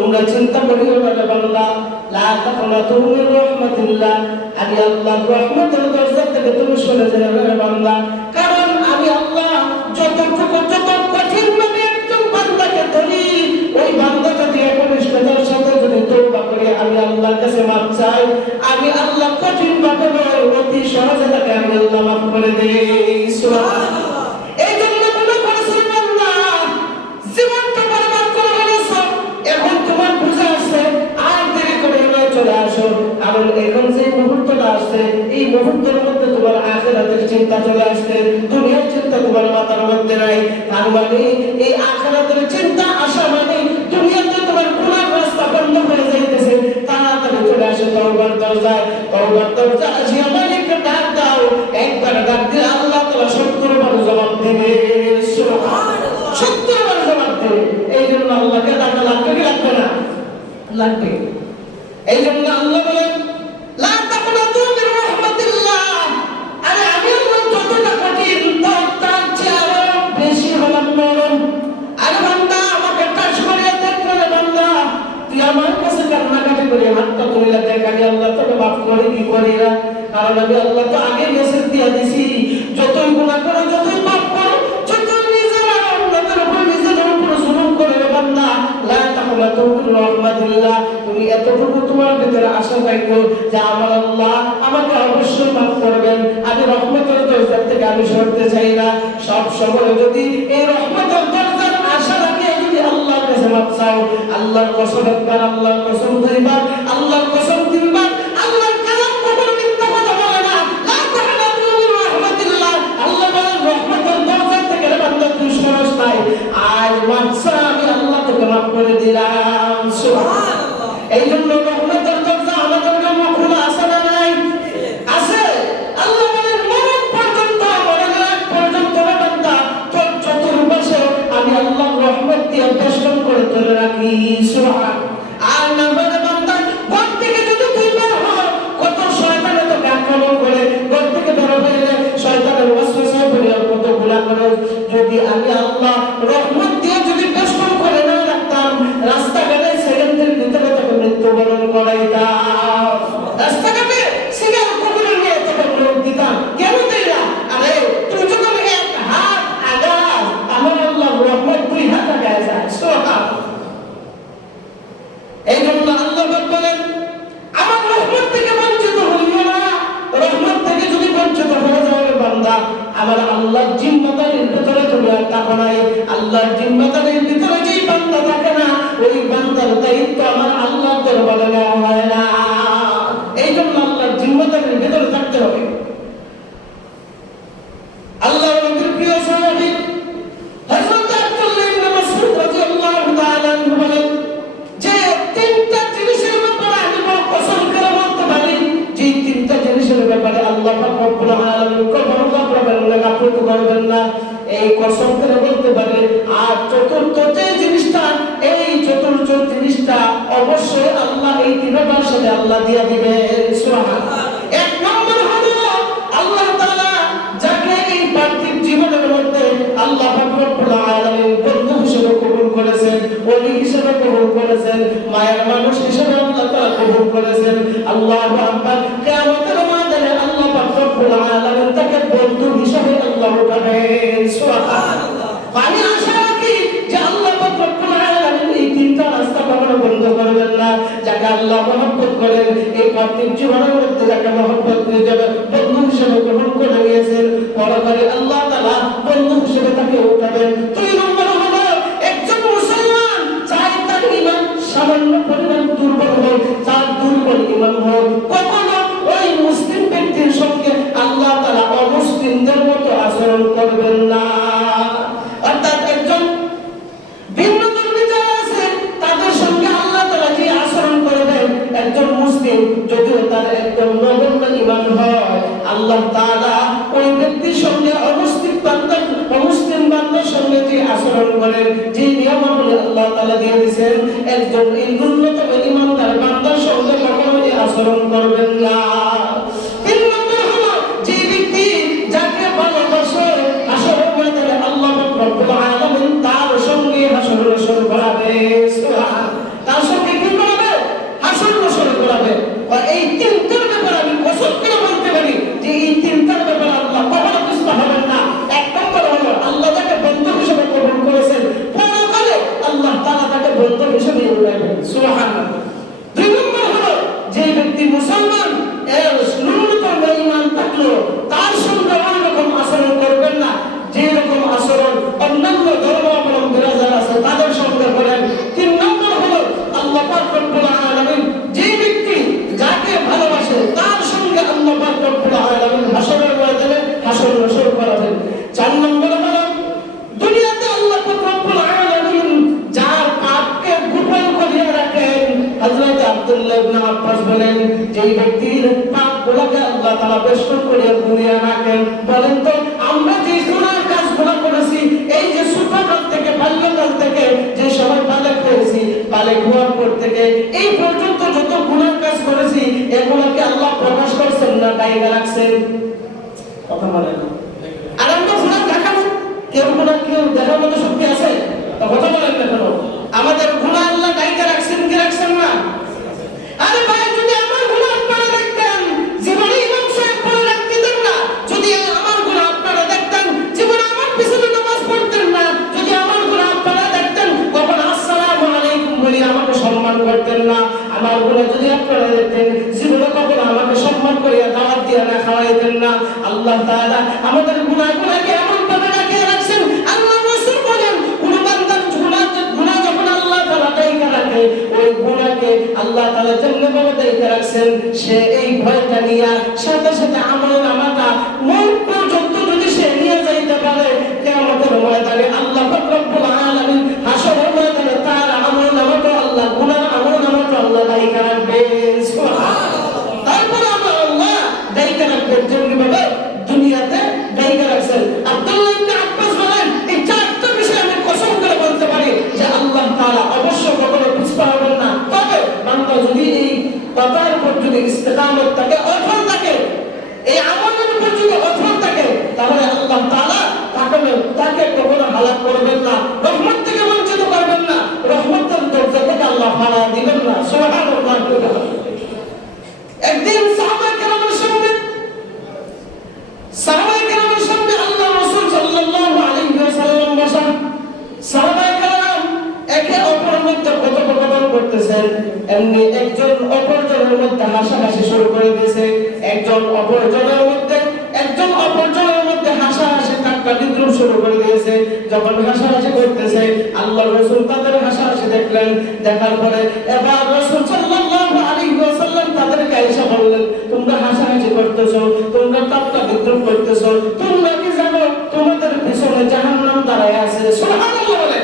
তোমরা চিন্তা করিও না বান্দা, লা তাকনাতু মির রাহমাতিল্লাহ, আমি আল্লাহর রহমতের দরজা থেকে তুমি সরে যাবে না বান্দা। কারণ আমি আল্লাহ যত কঠিন ভাবে একজন বান্দাকে ধরি, ওই বান্দা যদি একনিষ্ঠতার সাথে যদি তওবা করে আমি আল্লাহর কাছে মাফ চাই, আমি আল্লাহ কঠিন ভাবে নয়, অতি সহজে তাকে আমি আল্লাহ মাফ করে দেই। সুবহানাল্লাহ। এই জন্য বলে করেছেন বান্দা, জীবনটা বরবাদ করে ফেলেছো, এখন তোমার বুঝে আসছে, আর দেরি করে নয়, চলে আসো। কারণ এখন যে মুহূর্তটা আসছে, এই মুহূর্তের মধ্যে তোমার আখিরাতের চিন্তা চলে আসছে, দুনিয়ার চিন্তা তোমার মাথার মধ্যে নাই। তার মানে এই আখিরাতের চিন্তা আসা মানে দুনিয়াতে তোমার গুনার রাস্তা বন্ধ হয়ে যাইতেছে। তাড়াতাড়ি চলে আসো তওবার দরজায়, তওবার দরজা আসিয়া মালিককে ডাক দাও। একবার ডাক দিলে আল্লাহ তাআলা 70 বার জবাব দিবে। সুবহানাল্লাহ। 70 বার জবাব দিবে। এই জন্য আল্লাহকে ডাকা লাগবে কি লাগবে না? লাগবে। এই জন্য আল্লাহ বলেন, লা তাকনাতু মির রাহমাতিল্লাহ, আরে আমি আল্লাহ যতটা কঠিন তার চেয়ে আরো বেশি হলাম নরম। আরে বান্দা আমাকে টাচ করিয়া দেখো রে বান্দা, তুই আমার কাছে কান্নাকাটি করে হাতটা তুলে দেখ, আমি আল্লাহ তোকে মাফ করে কি করি না। কারণ আমি আল্লাহ তো আগে মেসেজ দিয়ে দিছি, যতই গুনাহ করো, যতই পাপ করো, যতই নিজেরা আল্লাহর উপর নিজেদের উপর জুলুম করে রে বান্দা, লা তাকনাতু মির রাহমাতিল্লাহ, তুমি এতটুকু তোমার ভিতরে আশা রাখো যে আমার আল্লাহ আমাকে অবশ্যই মাফ করবেন, আমি রহমতের দরজা থেকে আমি সরতে চাই না। সব সময় যদি এই রহমতের দরজার আশা রাখে যদি আল্লাহর কাছে মাফ চাও, আল্লাহর কসম একবার, আল্লাহর কসম দুইবার, আল্লাহর কসম তিনবার, আল্লাহর কালাম কখনো মিথ্যা কথা বলে না। লা তাকনাতু মির রাহমাতিল্লাহ, আল্লাহ বলেন রহমতের দরজা থেকে রে বান্দা তুই সরস নাই, আজ মাফ চা, আমি আল্লাহ তোকে মাফ করে দিলাম। সুবহানাল্লাহ। এই জন্য রহমতের দরজা আমাদের জন্য খোলা আছে না নাই? আছে। আল্লাহ বলেন মরণ পর্যন্ত, মরণের আগ পর্যন্ত রে বান্দা তোর চতুর্পাশে আমি আল্লাহর রহমত দিয়ে বেষ্টন করে ধরে রাখি। সুবহানাল্লাহ। আর না বলে বান্দা ঘর থেকে যদি তুই বের হও, কত শয়তানে তোকে আক্রমণ করে, ঘর থেকে বের হইলে শয়তানের ওয়াসওয়াসায় পড়ে কত গুনাহ করে। যদি আমি আল্লাহ রহমত দিয়ে যদি বেষ্টন করে না রাখতাম, রাস্তাঘাটে সেকেন্ডের ভিতরে তোকে মৃত্যুবরণ করাইতাম, রাস্তাঘাটে সিগার কুকুরে নিয়ে তোকে লোক দিতাম। কেন দেই না? আরে তুই যখন এক হাত আগাস, আমার আল্লাহ রহমত 2 হাত আগায় যায়। সুবহানাল্লাহ। এই জন্য আল্লাহ বলেন আমার রহমত থেকে বঞ্চিত হইও না। রহমত থেকে যদি বঞ্চিত হয়ে যাও বান্দা, আমার আল্লাহর জিম্মাদারির ভিতরে তুমি আর থাকো নাই। আল্লাহর জিম্মাদারির ভিতরে যেই বান্দা থাকে না, ওই বান্দার দায়িত্ব আমার আল্লাহর দরবারে নেওয়া হয় না। এই জন্য আল্লাহর জিম্মাদারির ভিতরে থাকতে হবে। আল্লাহর নবীর প্রিয় সাহাবী হযরত আব্দুল্লাহ ইবনে মাসউদ রাদিয়াল্লাহু তাআলা আনহু বলেন যে 3টা জিনিসের ব্যাপারে আমি কসম করে বলতে পারি, যে 3টা জিনিসের ব্যাপারে আল্লাহ রব্বুল আলামিন কখনো গাফিল করবেন না, এই কসম করে বলতে পারে। আর চতুর্থ যে জিনিসটা, এই চতুর্থ জিনিসটা অবশ্যই আল্লাহ এই 3টার সাথে আল্লাহ দিয়ে দিবেন। সুবহানাল্লাহ। 1 নম্বর হলো আল্লাহ তাআলা যাকে এই পার্থিব জীবনের মধ্যে আল্লাহ রব্বুল আলামিন বন্ধু হিসেবে কবুল করেছেন, ওলি হিসেবে কবুল করেছেন, মায়ের মানুষ হিসেবে আল্লাহ তাআলা কবুল করেছেন। আল্লাহু আকবার। কিয়ামতের ময়দানে আল্লাহ রব্বুল আলামিন তাকে বন্ধু হিসেবে আল্লাহ উঠাবেন। সুবহানাল্লাহ। আমি আশা রাখি যে আল্লাহ রব্বুল আলামিন এই 3টা রাস্তা কখনো বন্ধ করবেন না। যাকে আল্লাহ মহব্বত করেন, এই পার্থিব জীবনের মধ্যে যাকে মহব্বত করে যাবে বন্ধু হিসেবে গ্রহণ করে নিয়েছেন, পরকালে আল্লাহ তাআলা বন্ধু হিসেবে তাকে উঠাবেন। 2 নম্বর হলো একজন মুসলমান চাই তার ঈমান সামান্য পরিমাণ দুর্বল হোক, তার দুর্বল ঈমান হোক, কখনো ওই মুসলিম ব্যক্তির সঙ্গে আল্লাহ তাআলা অমুসলিমদের মতো আচরণ করবেন না। অর্থাৎ একজন ভিন্ন ধর্মী যারা আছে তাদের সঙ্গে আল্লাহ তাআলা যে আচরণ করবেন, একজন মুসলিম যদিও তার একদম নগণ্য ঈমান হয়, আল্লাহ তাআলা ওই ব্যক্তির সঙ্গে অমুসলিম বান্দার সঙ্গে যে আচরণ করেন, যে নিয়মাবলী আল্লাহ তাআলা দিয়ে দিয়েছেন, একজন ন্যূনতম ঈমানদার বান্দার সঙ্গে কখনো এই আচরণ করবেন না। 3 নম্বর হলো যে ব্যক্তি যাকে ভালোবাসে, হাসরের ময়দানে আল্লাহ রব্বুল আলামিন তার সঙ্গে হাসর করাবে। সুবহানাল্লাহ। তার সুবহানাল্লাহ। দুই নম্বর হলো যে ব্যক্তি মুসলমান এর ন্যূনতম ঈমান থাকলো তার সঙ্গে ওইরকম আচরণ করবেন না যে রকম আচরণ অন্যান্য ধর্মাবলম্বীরা যারা আছে তাদের সঙ্গে করেন। তিন নম্বর হলো আল্লাহ পাক রব্বুল আলামিন যে ব্যক্তি যাকে ভালোবাসে তার সঙ্গে আল্লাহ পাক রব্বুল আলামিন হাসরের ময়দানে হাসর নাসর করাবেন। চার নম্বর হলো দুনিয়াতে আল্লাহ পাক রব্বুল আলামিন যার পাপকে গোপন করে রাখেন। হযরত আব্দুল্লাহ ইবনে আব্বাস বলেন যে ব্যক্তির পাপগুলোকে আল্লাহ তাআলা বেষ্টন করে দুনিয়া রাখেন। বলেন তো আমরা যে গুনাহ কাজগুলো করেছি এই যে ছোটকাল থেকে বাল্যকাল থেকে যে সময় বালেগ হয়েছি বালেগ হওয়ার পর থেকে এই পর্যন্ত যত গুনাহ কাজ করেছি এগুলোকে আল্লাহ প্রকাশ করছেন না ডাইকা রাখছেন? কথা বলেন না। আর আমরা গুনাহ দেখাবো, কেউ গুনাহ কেউ দেখার মতো শক্তি আছে? তো কথা বলেন না কেন? আমাদের গুনাহ আল্লাহ ডাইকা রাখছেন কি রাখছেন না? আরে ভাই যদি আমার গুনাহ আপনারা দেখতেন জীবনে ইমাম সাহেব পড়ে রাখতেন না, যদি আমার গুনাহ আপনারা দেখতেন জীবনে আমার পিছনে নামাজ পড়তেন না, যদি আমার গুনাহ আপনারা দেখতেন কখন আসসালামু আলাইকুম বলে আমাকে সম্মান করতেন না, আমার গুনাহ যদি আপনারা দেখতেন জীবনে কখন আমাকে সম্মান করিয়া দাওয়াত দিয়া না খাওয়াইতেন না। আল্লাহ তাআলা আমাদের গুনাহগুলোকে এমন ভাবে রাখিয়ে রাখছেন। আল্লাহ রাসূল বলেন কোন বান্দার গুনাহ যখন আল্লাহ তাআলা ডাইকা রাখে ওই গুনাহকে আল্লাহ তাআলা যেমনি ভাবে ডাইকা রাখছেন সে এই ভয়টা নিয়া সাথে সাথে আমলনামাটা মূল পর্যন্ত যদি সে নিয়ে যাইতে পারে কিয়ামতের ময়দানে আল্লাহ পাক রব্বুল আলামিন হাসরের ময়দানে তার আমলনামাটা আল্লাহ গুনাহ আমলনামাটা আল্লাহ ডাইকা রাখবেন। সুবহানাল্লাহ। তারপর আল্লাহ ডাইকা রাখবেন যেমনি ভাবে দুনিয়াতে ডাইকা রাখছেন। আব্দুল্লাহ ইবনে আব্বাস বলেন এই চারটা বিষয় আমি কসম করে বলতে পারি যে আল্লাহ তাআলা অবশ্য কখনো পিছপা হবেন না। তবে বান্দা যদি এই কথার উপর যদি ইস্তেকামত থাকে অটল থাকে এই আমলের উপর যদি অটল থাকে তাহলে আল্লাহ তাআলা তাকে কখনো হালাক করবেন না, রহমত থেকে বঞ্চিত করবেন না, রহমতের দরজা থেকে আল্লাহ ফালা দিবেন না। সুবহানাল্লাহ। একদিন সাহাবায়ে কেরামের সামনে আল্লাহ রাসূল সাল্লাল্লাহু আলাইহি ওয়াসাল্লাম বসা। সাহাবায়ে কেরাম একে অপরের মধ্যে কথোপকথন করতেছেন, এমনি একজন অপরজনের মধ্যে হাসাহাসি শুরু করে দিয়েছে। একজন অপরজনের মধ্যে হাসাহাসি ঠাট্টা বিদ্রুপ শুরু করে দিয়েছে। যখন হাসাহাসি করতেছে আল্লাহ রাসূল তাদের হাসাহাসি দেখলেন। দেখার পরে এবার রাসূল সাল্লাল্লাহু আলাইহি ওয়াসাল্লাম তাদেরকে এসে বললেন তোমরা হাসাহাসি করতেছো, তোমরা ঠাট্টা বিদ্রুপ করতেছো, তোমরা কি জানো তোমাদের পিছনে জাহান্নাম দাঁড়ায় আছে? সুবহানাল্লাহ বলে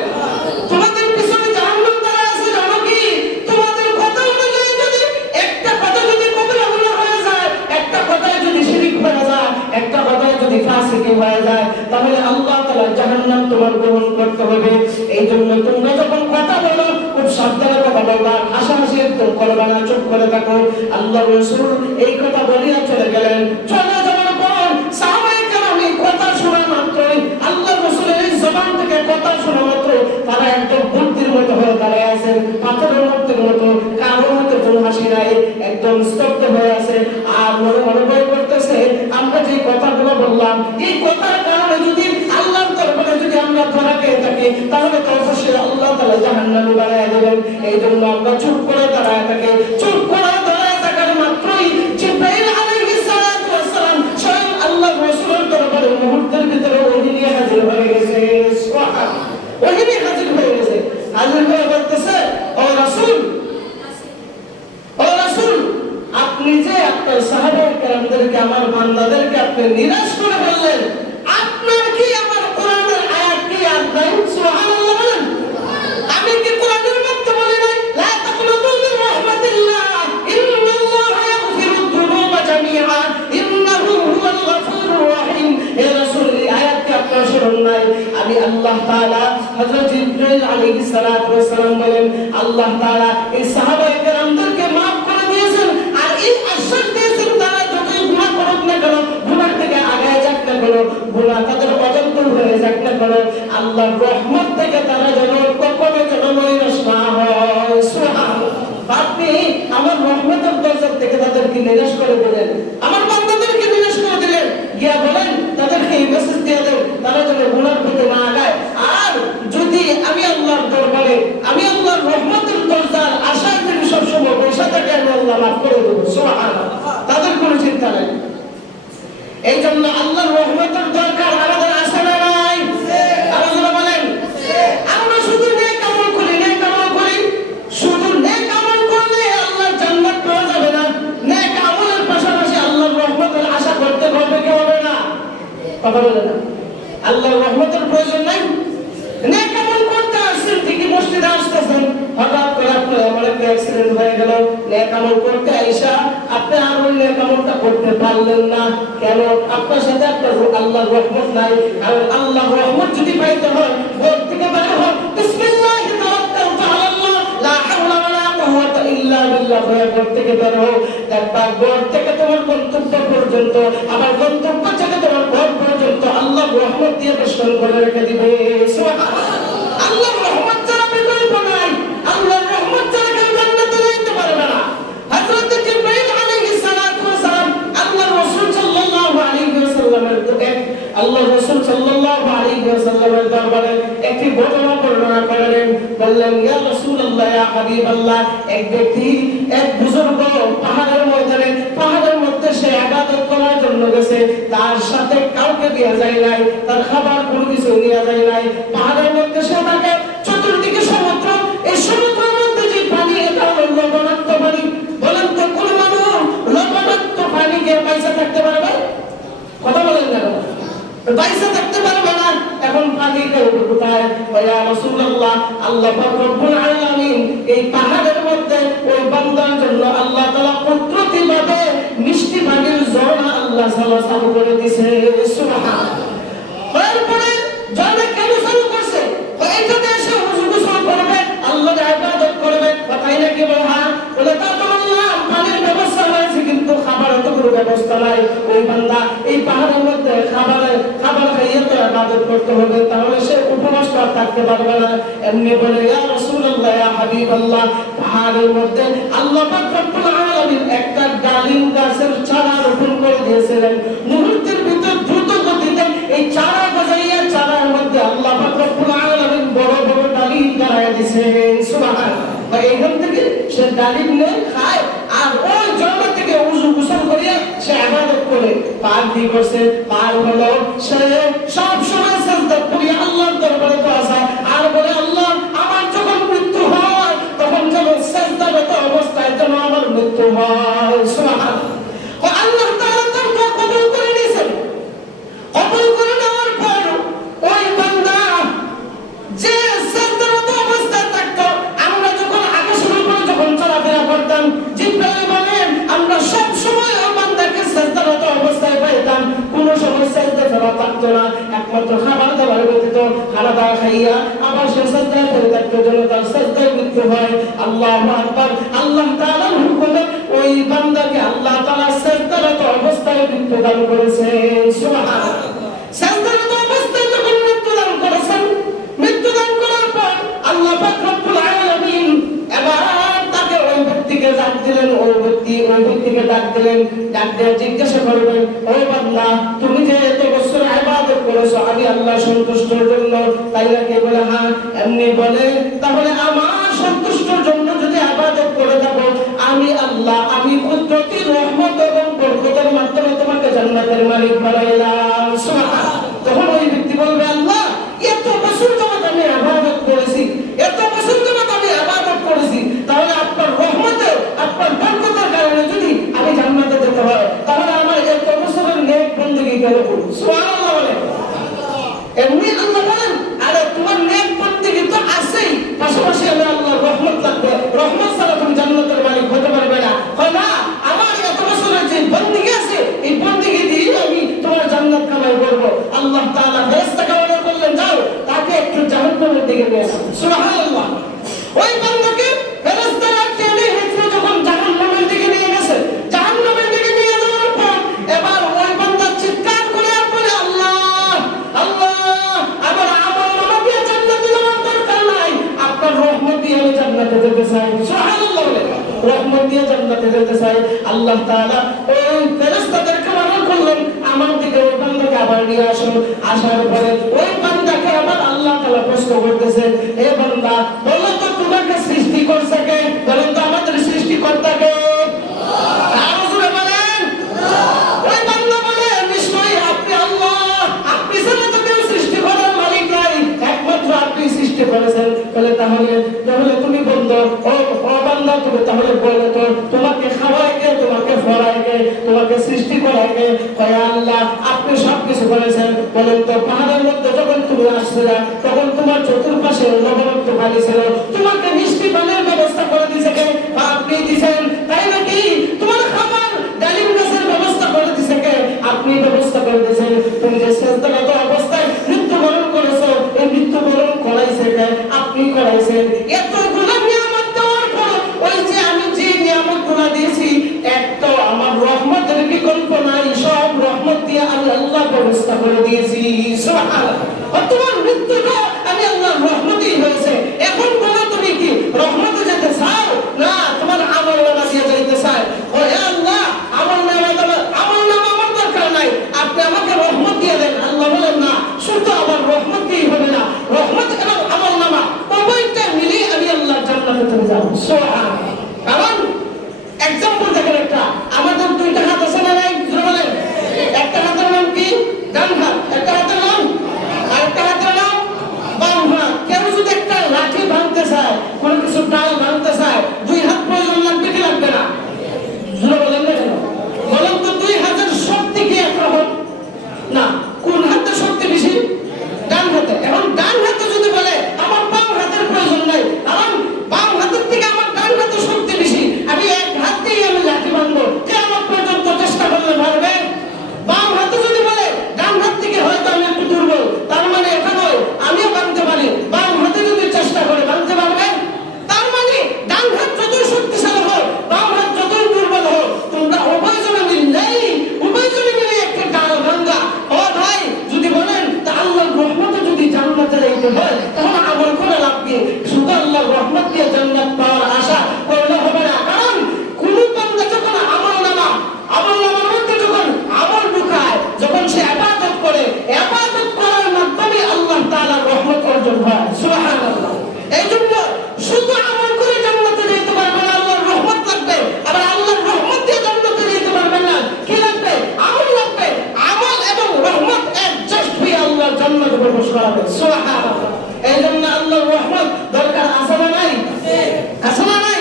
তোমাদের পিছনে জাহান্নাম দাঁড়ায় আছে জানো কি? তোমাদের কথা অনুযায়ী যদি একটা কথা যদি কবিরা গুনাহ হয়ে যায়, একটা কথায় যদি শিরক হয়ে যায়, একটা কথায় যদি ফাসিকি হয়ে যায় তাহলে আল্লাহ তাআলা জাহান্নাম তোমার গ্রহণ করতে হবে। এই জন্য তোমরা যখন কথা বলো খুব সাবধানে কথা বলবা, হাসাহাসি একদম করবা না, চুপ করে থাকো। আল্লাহ রাসূল এই কথা বলিয়া চলে গেলেন। চলে যাওয়ার পর সাহাবায়ে কেরাম এই কথা শোনা মাত্রই আল্লাহ রাসূলের এই জবান থেকে কথা শোনা মাত্র তারা একদম বুদ্ধির মতো হয়ে দাঁড়িয়ে আছেন, পাথরের মতো, কারোর মতো কোনো হাসি নাই, একদম স্তব্ধ হয়ে আছে। আর মনে মনে ভয় করতেছে আমরা যে কথাগুলো বললাম এই কথার কারণে যদি আল্লাহর দরবারে যদি আমরা ধরা খেয়ে থাকি তাহলে তো অবশ্যই আল্লাহ তাআলা জাহান্নামে বানায় দেবেন। এই জন্য আমরা চুপ করে দাঁড়ায় থাকি। চুপ করে দাঁড়ায় থাকার মাত্রই জিবরাইল আলাইহিস সালাতু ওয়াস সালাম স্বয়ং আল্লাহ রাসূলের দরবারে মুহূর্তের ভিতরে ওহী নিয়ে হাজির হয়ে গেছে। সুবহানাল্লাহ। ওহী নিয়ে হাজির হয়ে গেছে। হাজির হয়ে বলতেছে ও রাসূল আপনি যে আপনার সাহাবায়ে কেরামদেরকে আমার বান্দাদেরকে আপনি নিরাশ করে ফেললেন, আপনার কি আমার কোরআনের আয়াত কি ইয়াদ নাই? সুবহানাল্লাহ বলেন। আমি কি কোরআনের মধ্যে বলি নাই লা তাকনাতু মির রাহমাতিল্লাহ ইন্নাল্লাহা ইয়াগফিরুদ যুনুবা জামিআ ইন্নাহু হুয়াল গফুরুর রহিম। হে রাসূল এই আয়াত কি আপনারা শুনুন নাই? আমি আল্লাহ তাআলা হযরত জিবরাইল আলাইহিস সালাতু ওয়াস সালাম বলেন আল্লাহ তাআলা এই সাহাবায়ে কেরামদেরকে maaf করে দিয়েছেন। আর এই আশ্বাস দিয়েছেন তারা যতই গুনাহ করুক না কেন, গুনাহ থেকে আগায় যাক না কেন, গুনাহ তাদের অজন্ত হয়ে যাক না কেন, আল্লাহর রহমত থেকে তারা যেন কখনো যেন নিরাশ না হয়। সুবহানাল্লাহ। আপনি আমার রহমতের দরজা থেকে তাদেরকে নিরাশ করে দিলেন, আমার বান্দাদেরকে নিরাশ করে দিলেন। গিয়া বলেন তাদেরকে এই মেসেজ দিয়ে দেন তারা যেন গুনার পথে না আগায়। আর যদি আমি আল্লাহর দরবারে আমি আল্লাহর রহমতের দরজার কথা বলে না, আল্লাহর রহমতের প্রয়োজন নাই। নেক আমল করতে আসছেন, ঠিকই মসজিদে আসতেছেন, হঠাৎ করে আপনার এমন একটা অ্যাক্সিডেন্ট হয়ে গেল, নেক আমল করতে আইসা আপনি আর ওই নেক আমলটা করতে পারলেন না। কেন? আপনার সাথে আপনার আল্লাহর রহমত নাই। আর আল্লাহর রহমত যদি পাইতে হয়, ঘর থেকে বের হন, বিসমিল্লাহি তাওয়াক্কালতু আলাল্লাহ, লা হাওলা ওয়ালা কুওয়াতা ইল্লা বিল্লাহ, ঘর থেকে বের হও। দেখবা ঘর থেকে তোমার গন্তব্য পর্যন্ত, আবার গন্তব্য থেকে তোমার ঘর পর্যন্ত আল্লাহর রহমত দিয়ে বেষ্টন করে রেখে দিবে। সুবহানাল্লাহ। আল্লাহর রহমত ছাড়া বিকল্প নাই। আল্লাহর রহমত ছাড়া কেউ জান্নাতে যেতে পারবে না। হযরত জিবরাইল আলাইহিস সালাতু ওয়াস সালাম আল্লাহর রাসূল সাল্লাল্লাহু আলাইহি ওয়াসাল্লামের আল্লাহর রাসূল সাল্লাল্লাহু আলাইহি ওয়াসাল্লামের দরবারে একটি ঘটনা বর্ণনা করলেন। বললেন, ইয়া রাসূলুল্লাহ, ইয়া হাবিবাল্লাহ, এক ব্যক্তি, এক বুজুর্গ পাহাড়ের মধ্যে সে ইবাদত করার জন্য গেছে। তার সাথে কাউকে দেয়া যায় নাই, তার খাবার কোনো কিছু নেওয়া যায় নাই। পাহাড়ের মধ্যে সে থাকে, চতুর্দিকে সমুদ্র, এই সমুদ্রের মধ্যে যে পানি, এটা হলো লবণাক্ত পানি। বলেন তো কোন মানুষ লবণাক্ত পানি খেয়ে পয়সা থাকতে পারবে? কথা বলেন না, পয়সা থাকতে পারবে না। এখন পানি কোথায়? ইয়া রাসূলুল্লাহ, আল্লাহ পাক রব্বুল আলামিন এই পাহাড়ের মধ্যে ওই বান্দার জন্য আল্লাহ তাআলা কুদরতিভাবে মিষ্টি পানির ঝর্ণা আল্লাহ চালু করে দিয়েছে। সুবহানাল্লাহ। এরপরে ঝর্ণা কেন চালু করছে? এটাতে এসে ওযু গোসল করবে, আল্লাহর ইবাদত করবে, কথাই নাকি বলহা বলে তা তো আল্লাহ পানির ব্যবস্থা হয়েছে, কিন্তু খাবারের তো কোনো ব্যবস্থা নাই। ওই বান্দা এই পাহাড়ের মধ্যে খাবার খাইয়ে তো ইবাদত করতে হবে, তাহলে সে উপবাস থাকতে পারবে না। এমনি বলে, ইয়া রাসূলুল্লাহ, ইয়া হাবিবাল্লাহ, পাহাড়ের মধ্যে আল্লাহ পাক রব্বুল আলামিন একটা ডালিম গাছের চারা রোপণ করে দিয়েছিলেন। মুহূর্তের ভিতর দ্রুত গতিতে এই চারা গজাইয়া চারার মধ্যে আল্লাহ পাক রব্বুল আলামিন বড় বড় ডালিম দাঁড়ায় দিয়েছেন। সুবহানাল্লাহ। এইখান থেকে সে ডালিম নেয়, খায়, আর ওই ঝর্ণা থেকে ওযু গোসল করিয়া সে ইবাদত করে। পার কি করছে? পার হলো সে সব সময় সিজদা করে আল্লাহর দরবারে দোয়া চায়, আর বলে, আল্লাহ আমার যখন মৃত্যু হয় তখন যেন সিজদারত অবস্থায় যেন আমার মৃত্যু হয়। সুবহানাল্লাহ। আল্লাহ তাআলা তার দোয়া কবুল করে নিয়েছেন। কবুল করে নেওয়ার পর ওই বান্দা যে সিজদারত অবস্থায় থাকতো, আমরা যখন আকাশের উপরে যখন চলাফেরা করতাম, জিবরাইল বলেন আমরা সব সময় ওই বান্দাকে সিজদারত অবস্থায় পাইতাম, কোনো সময় সিজদা করা থাকতো না, একমাত্র খাবার দাবার ব্যতীত। খানা দাওয়া খাইয়া আবার সে সিজদায় পড়ে থাকতো, যেন তার সিজদায় মৃত্যু হয়। আল্লাহু আকবার। আল্লাহ তাআলার হুকুমে ওই বান্দাকে আল্লাহ তাআলা সিজদারত অবস্থায় মৃত্যু দান করেছেন। সুবহানাল্লাহ। সিজদারত অবস্থায় যখন মৃত্যু দান করেছেন, মৃত্যু দান করার পর আল্লাহ পাক রব্বুল আলামিন এবার তাকে ওই ব্যক্তিকে ডাক দিলেন, ওই ব্যক্তিকে ডাক দিলেন, ডাক দিয়ে জিজ্ঞাসা করবেন, ও বান্দা, তুমি যে এত বছর ইবাদত করেছো আমি আল্লাহ সন্তুষ্টির জন্য, তাই নাকি? বলে হ্যাঁ। এমনি বলে, তাহলে আমার সন্তুষ্টির জন্য যদি ইবাদত করে থাকো, আমি আল্লাহ, আমি কুদরতি রহমত এবং বরকতের মাধ্যমে তোমাকে জান্নাতের মালিক বানাইলাম। সুবহানাল্লাহ। তখন ওই ব্যক্তি বলবে, আল্লাহ এত বছর যাবত আমি ইবাদত করেছি, এত বছর যাবত আমি ইবাদত করেছি, তাহলে আপনার রহমতে, আপনার বরকতের কারণে যদি আমি জান্নাতে যেতে হয়, তাহলে আমার এত বছরের নেক বন্দেগী কেন করব? সুবহানাল্লাহ বলে। এমনি আল্লাহ বলেন, আরে তোমার নেক বন্দেগী তো আছেই, পাশাপাশি আমি আল্লাহর রহমত লাগবে, রহমত ছাড়া তুমি জান্নাতের মালিক হতে পারবে না। হয় না, আমার এত বছরের যে বন্দেগী আছে, এই বন্দেগী দিয়ে আমি তোমার জান্নাত কামাই করব। আল্লাহ তাআলা ফেরেশতাকে অর্ডার করলেন, যাও তাকে একটু জাহান্নামের দিকে নিয়ে যাও। সুবহানাল্লাহ। ওই বান্দাকে ফেরেশতারা টেনে হেঁচড়ে যখন জাহান্নামের দিকে নিয়ে গেছে, জাহান্নামের দিকে নিয়ে যাওয়ার পর এবার ওই বান্দা চিৎকার করে আর বলে, আল্লাহ আল্লাহ, আমার আমল নামা দিয়ে জান্নাতে যাওয়ার দরকার নাই, আপনার রহমত দিয়ে আমি জান্নাতে যেতে চাই। সুবহানাল্লাহ। রহমত দিয়ে জান্নাতে যেতে চাই। আল্লাহ তাআলা ওই ফেরেশতাদেরকে অর্ডার করলেন, আমার দিকে ওই বান্দাকে আবার নিয়ে আসুন। আসার পরে ওই বান্দাকে আবার আল্লাহ তাআলা প্রশ্ন করতেছেন, এ বান্দা, বলো তো তোমাকে সৃষ্টি করছে কে? বলেন তো আমাদের সৃষ্টিকর্তা কে? আর জোরে বলেন। ওই বান্দা বলে, নিশ্চয়ই আপনি আল্লাহ, আপনি ছাড়া তো কেউ সৃষ্টি করার মালিক নাই, একমাত্র আপনি সৃষ্টি করেছেন। বলে তাহলে তুমি বন্ধ, ও বান্দা আল্লাহ তুমি তাহলে বলে তো তোমাকে খাওয়ায় কে, তোমাকে ফরায় কে, তোমাকে সৃষ্টি করায় কে? কয় আল্লাহ আপনি সব কিছু করেছেন। বলেন তো পাহাড়ের মধ্যে যখন তুমি আসছিলা তখন তোমার চতুর্পাশে লবণাক্ত পানি ছিল, তোমাকে মিষ্টি পানির ব্যবস্থা করে দিয়েছে কে? আপনি দিয়েছেন, তাই নাকি? তোমার খাবার ডালিম গাছের ব্যবস্থা করে দিয়েছে কে? আপনি ব্যবস্থা করে দিয়েছেন। তুমি যে সেজদারত অবস্থায় মৃত্যুবরণ করেছো, এই মৃত্যুবরণ করাইছে কে? আপনি করাইছেন। এতগুলো নিয়ামত দেওয়ার পর ওই যে আমি যে নিয়ামতগুলো দিয়েছি একটা আমার রহমতের বিকল্প নাই, সব রহমত দিয়ে আমি আল্লাহ ব্যবস্থা করে দিয়েছি। সুবহানাল্লাহ। তোমার মৃত্যুটা আমি আল্লাহর রহমতই হয়েছে। এখন বলো তুমি কি রহমতে যেতে চাও না তোমার আমলনামা দিয়ে যাইতে চাও? ও হে আল্লাহ আমলনামা আমার দরকার নাই, আপনি আমাকে রহমত দিয়ে দেন। আল্লাহ বলেন না, শুধু আমার রহমত দিয়েই হবে না, রহমত এবং আমলনামা উভয়টা মিলিয়ে আমি আল্লাহর জান্নাতে চলে যাব। সুবহানাল্লাহ। কারণ এক্সাম্পল দেখেন, একটা আমাদের দুইটা হাত আছে না নাই? বলেন, একটা হাতের নাম কি? ডান হাত। একটা হাতের নাম, আরেকটা হাতের নাম বাম হাত। কেউ যদি একটা লাঠি ভাঙতে চায়, কোনো কিছু ডাল ভাঙতে চায়, দুই হাত প্রয়োজন লাগবে কি লাগবে না? বলেন না কেন? বলেন তো দুই হাতের শক্তি কি একরকম না? কোন হাতে শক্তি বেশি? ডান হাতে। এখন ডান হাতে যদি বলে আমার বাম হাতের প্রয়োজন নাই, কারণ বাম হাতের থেকে আমার ডান হাতে শক্তি বেশি, আমি এক হাত দিয়ে আমি লাঠি ভাঙবো, কে আমার পর্যন্ত চেষ্টা করলে পারবে? বাম হাতে যদি বলে ডান হাত থেকে হয়তো আমি একটু দুর্বল, তার মানে এটা নয় আমিও ভাঙতে পারি। বাম হাতে যদি চেষ্টা করে ভাঙতে পারবে, তার মানে ডান হাত যতই শক্তিশালী হোক, বাম হাত যতই দুর্বল হোক, তোমরা উভয়জনে মিলে একটা ডাল ভাঙা। ও ভাই, যদি বলেন তা আল্লাহর রহমতে যদি জান্নাতে যাইতে হয় তাহলে আমল করে লাভ কি? শুধু আল্লাহর রহমত দিয়ে জান্নাত পাওয়ার আশা করলে হবে না। কারণ কোন বান্দা যখন আমলনামার মধ্যে যখন আমল ঢুকায়, যখন সে ইবাদত করে, ইবাদত করার মাধ্যমে আল্লাহ তাআলার রহমত অর্জন হয়। সুবহানাল্লাহ। এইজন্য শুধু আমল করে জান্নাতে যেতে পারবে না, আল্লাহর রহমত লাগবে। আবার আল্লাহর রহমত দিয়ে জান্নাতে যেতে পারবে না, কি লাগবে? আমল লাগবে। আমল এবং রহমত অ্যাডজাস্ট হয়ে আল্লাহর জান্নাতে প্রবেশ করাবে। সুবহানাল্লাহ। এইজন্য আল্লাহর রহমত দরকার আছে না নাই? আছে না নাই?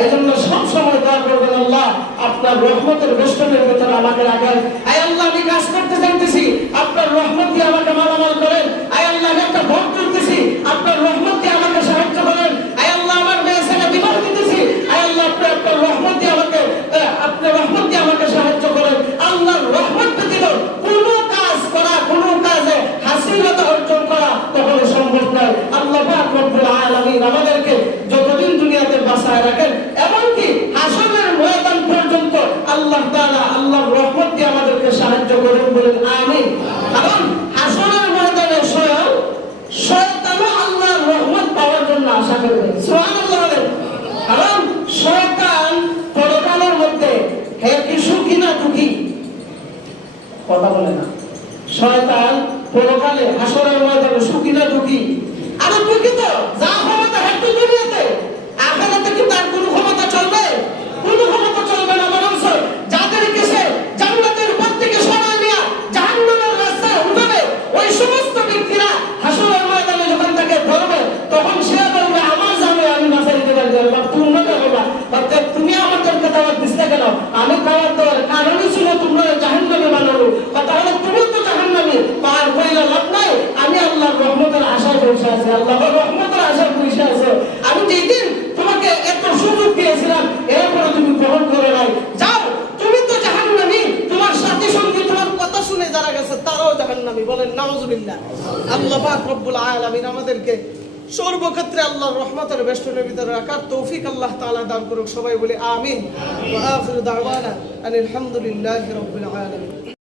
এইজন্য সব সময় দোয়া করবেন, আল্লাহ আপনার রহমতের বেষ্টনের ভিতরে আমাকে রাখেন। আয় আল্লাহ আমি কাজ করতে চাইতেছি, আপনার রহমত দিয়ে আমাকে মালামাল করেন। আয় আল্লাহ আমি একটা ভোট করতেছি, আপনার রহমত দিয়ে আমাকে সাহায্য করেন। আয় আল্লাহ আমার মেয়ে ছেলে বিবাহ দিতেছি, আয় আল্লাহ আপনি আপনার রহমত দিয়ে আমাকে সাহায্য করেন। আল্লাহর রহমত ব্যতীত কোনো কাজ করা, কোনো কাজে হাসিলতা অর্জন করা কখনো সম্ভব নয়। আল্লাহ পাক রব্বুল আলামিন আমাদেরকে যতদিন দুনিয়াতে বাঁচায় রাখেন, এমনকি হাসরের ময়দান পর্যন্ত আল্লাহ তাআলা আল্লাহর রহমত দিয়ে আমাদেরকে সাহায্য করেন, বলেন আমিন। কারণ হাসরের ময়দানে স্বয়ং শয়তানও আল্লাহর রহমত পাওয়ার জন্য আশা করবে। সুবহানাল্লাহ বলেন। কারণ শয়তান পরকালের মধ্যে হে কি সুখী না দুঃখী? কথা বলে না। শয়তান পরকালে হাসরের ময়দানে সুখী না দুঃখী? আরে দুঃখী তো, যা ক্ষমতা হেতু দুনিয়াতে, আখিরাতে কি তার কোনো ক্ষমতা চলবে? কোনো ক্ষমতা চলবে না। বরঞ্চ যাদেরকে সে জান্নাতের পথ থেকে সরায় নিয়ে জাহান্নামের রাস্তায় উঠাবে, ওই সমস্ত ব্যক্তিরা হাসরের ময়দানে যখন তাকে ধরবে, তখন সে বলবে আমার জানে আমি বাঁচাই দিতে পারবো না। তোমরা বলবা তুমি আমাদেরকে দাওয়াত দিছিলে কেন? আমি দাওয়াত দেওয়ার কারণই ছিল তোমরা জাহান্নামে বানাবো। তাহলে তুমি তো জাহান্নামে পার হইলে লাভ নাই। আমি আল্লাহর রহমতের আশায় বসে আছি, আল্লাহর রহমতের আশায় বসে আছে। আমি যেদিন তোমাকে এত সুযোগ দিয়েছিলাম, এরপরে তুমি গ্রহণ করে নাই, যাও তুমি তো জাহান্নামী, তোমার সাথী সঙ্গী তোমার কথা শুনে যারা গেছে তারাও জাহান্নামী। বলেন নাউজুবিল্লাহ। আল্লাহ পাক রব্বুল আলামিন আমাদেরকে সর্বক্ষেত্রে আল্লাহর রহমতের বেষ্টনের ভিতরে রাখার তৌফিক আল্লাহ তাআলা দান করুক। সবাই বলে আমিন। ওয়া আখিরু দাওয়ানা আনিল হামদুলিল্লাহি রাব্বিল আলামিন।